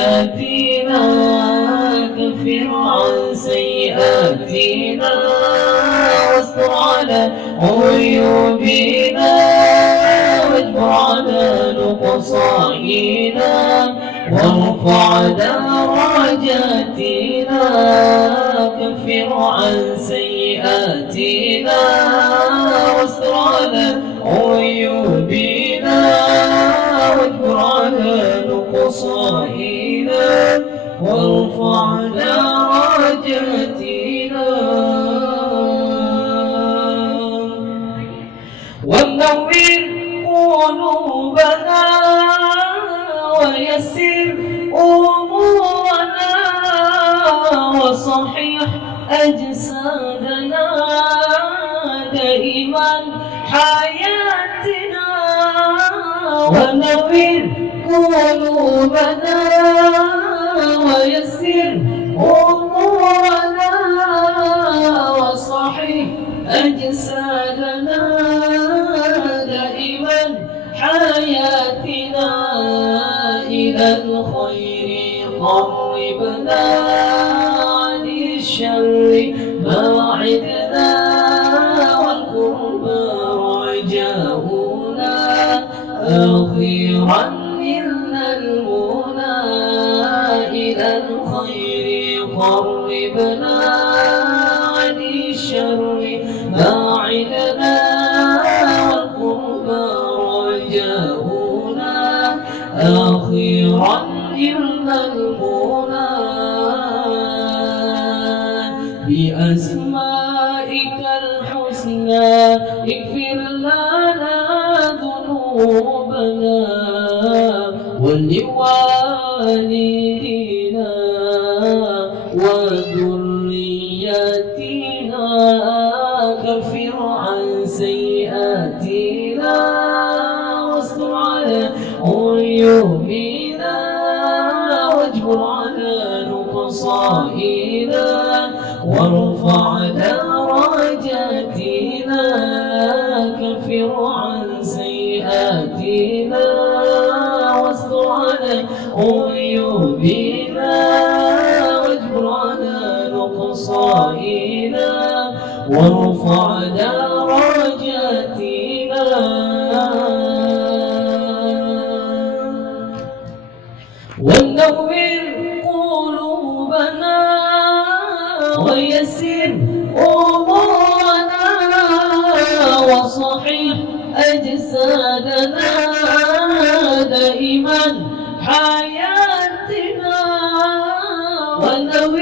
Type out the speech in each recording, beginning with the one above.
وذرياتنا كفر عن سيئاتنا واستر على عيوبنا واجبر على نقصائنا وارفع درجاتنا كفر عن سيئاتنا واستر على عيوبنا واجبر على نقصائنا وارفع درجاتنا ونور قلوبنا ويسر أمورنا وصحح أجسادنا دائما حياتنا ونور قلوبنا ويسر أمورنا وصحح أجسادنا دائما حياتنا إلى الخير قربنا عن الشر باعدنا والقرب رجاؤنا أخيرا منا المنى إلى الخير قربنا عن الشر باعدنا والقرب رجاؤنا أخيرا منا المنى بأسمائك الحسنى اغفر لنا ذنوبنا ولوالدينا وذرياتنا كفر عن سيئاتنا واستر على عيوبنا واجبر على نقصائنا وارفع درجاتنا كفر عن سيئاتنا واستر على عيوبنا واجبر على نقصائنا وارفع درجاتنا ونور قلوبنا ويسر أمورنا وصحح أجسادنا دائما حياتنا ونور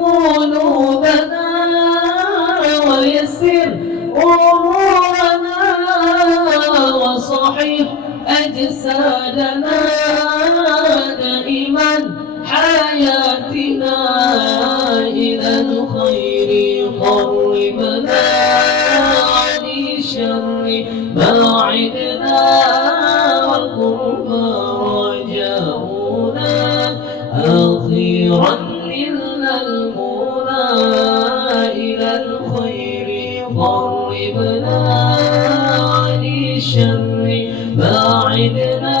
قلوبنا ويسر أمورنا وصحح أجسادنا دائما حياتنا إلى الخير قربنا عن الشر باعدنا والقرب رجاؤنا أخيرا منا المنى إلى الخير قربنا عن الشر باعدنا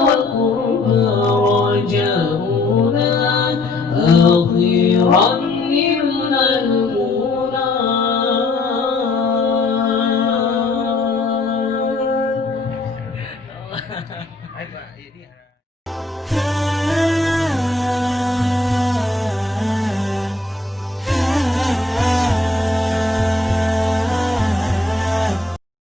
والقرب رجاؤنا أخيرا منا المنى